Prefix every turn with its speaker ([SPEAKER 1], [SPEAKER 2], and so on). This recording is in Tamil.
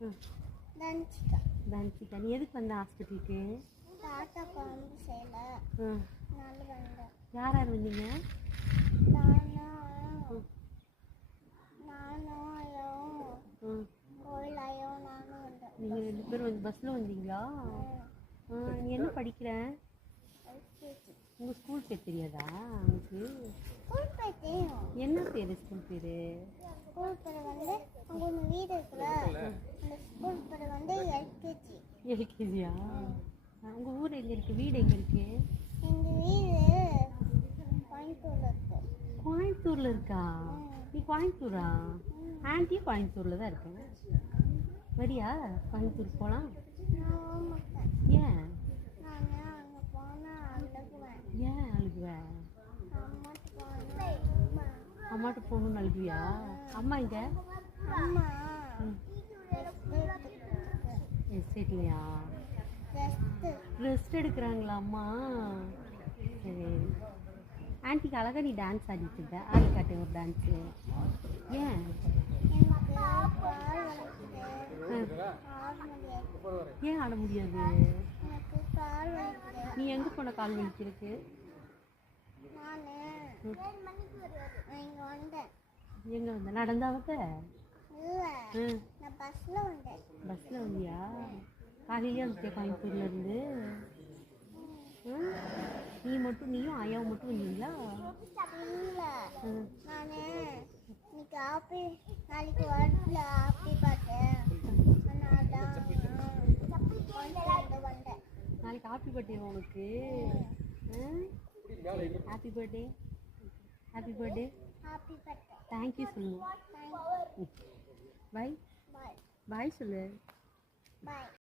[SPEAKER 1] தன்சிகா
[SPEAKER 2] தன்சிகா நீ எதுக்கு வந்த ஹாஸ்பிட்டலுக்கு
[SPEAKER 1] தாத்தா குழம்பு செய்யல. நாலு வந்தேன்.
[SPEAKER 2] யார் யார் வந்தீங்க?
[SPEAKER 1] நானும் நானும் ஐயாவும்
[SPEAKER 2] ம்
[SPEAKER 1] கோயில் ஐயாவும் நானும் வந்தேன்
[SPEAKER 2] நீங்கள் ரெண்டு பேரும் வந்து பஸ்ஸில் வந்தீங்களா? நீ என்ன படிக்கிற?
[SPEAKER 1] எல்கேஜி.
[SPEAKER 2] உங்கள் ஸ்கூல் பேர் தெரியாதா உனக்கு
[SPEAKER 1] ஸ்கூல் பேர் தெரியும்.
[SPEAKER 2] என்ன பேர் ஸ்கூல் பேர்?
[SPEAKER 1] ஸ்கூல் பேர் வந்து அங்கே ஒன்று வீடு இருக்குல்ல அந்த ஸ்கூல் பேர் வந்து எல்கேஜி
[SPEAKER 2] எல்கேஜியா உங்கள் ஊர் எங்கே இருக்குது வீடு எங்கே இருக்குது
[SPEAKER 1] எங்கள் வீடு கோயம்புத்தூர்ல இருக்கு?
[SPEAKER 2] கோயம்புத்தூரில் இருக்கா? நீ கோயம்புத்தூரா? ஆன்ட்டியும் கோயம்புத்தூரில் தான் இருக்கேன். வரியா? கோயம்புத்தூர் போகலாம் ஏன்?
[SPEAKER 1] அழுகுவேன்
[SPEAKER 2] ஏன் அழுகுவ?
[SPEAKER 1] அம்மாட்டு போனேன்
[SPEAKER 2] அம்மாட்ட போகணும்னு அழுகுவியா? அம்மா இங்கே
[SPEAKER 1] அம்மா.
[SPEAKER 2] ம்.
[SPEAKER 1] ரெஸ்ட்
[SPEAKER 2] எடுக்கிறாங்களா அம்மா? சரி. ஆன்ட்டிக்கு அழகா நீ டான்ஸ் ஆடிட்டு இருந்த ஆடி காட்டு ஒரு டான்ஸு ஏன்? ஏன் ஆட முடியாது? நீ எங்கே போன கால் வலிக்கிறதுக்கு? எங்கே வந்த? நடந்தா வந்த
[SPEAKER 1] இல்லை.
[SPEAKER 2] ம்
[SPEAKER 1] நான் பஸ்ஸில் வந்தேன்.
[SPEAKER 2] பஸ்ஸில் வந்தியா? காலையிலே வந்துட்டியா கோயம்புத்தூர்லேருந்து நீ மட்டும் நீயும் ஆயாவும் மட்டும் வந்தீங்களா?
[SPEAKER 1] நாளைக்கு வரல ஆப்பி பார்த்தேன்
[SPEAKER 2] நாளைக்கு ஹாப்பி பர்த்டே உனக்கு happy birthday happy birthday
[SPEAKER 1] happy birthday
[SPEAKER 2] thank you சொல்லுங்க
[SPEAKER 1] பாய்
[SPEAKER 2] பாய் சொல்லு.
[SPEAKER 1] பாய்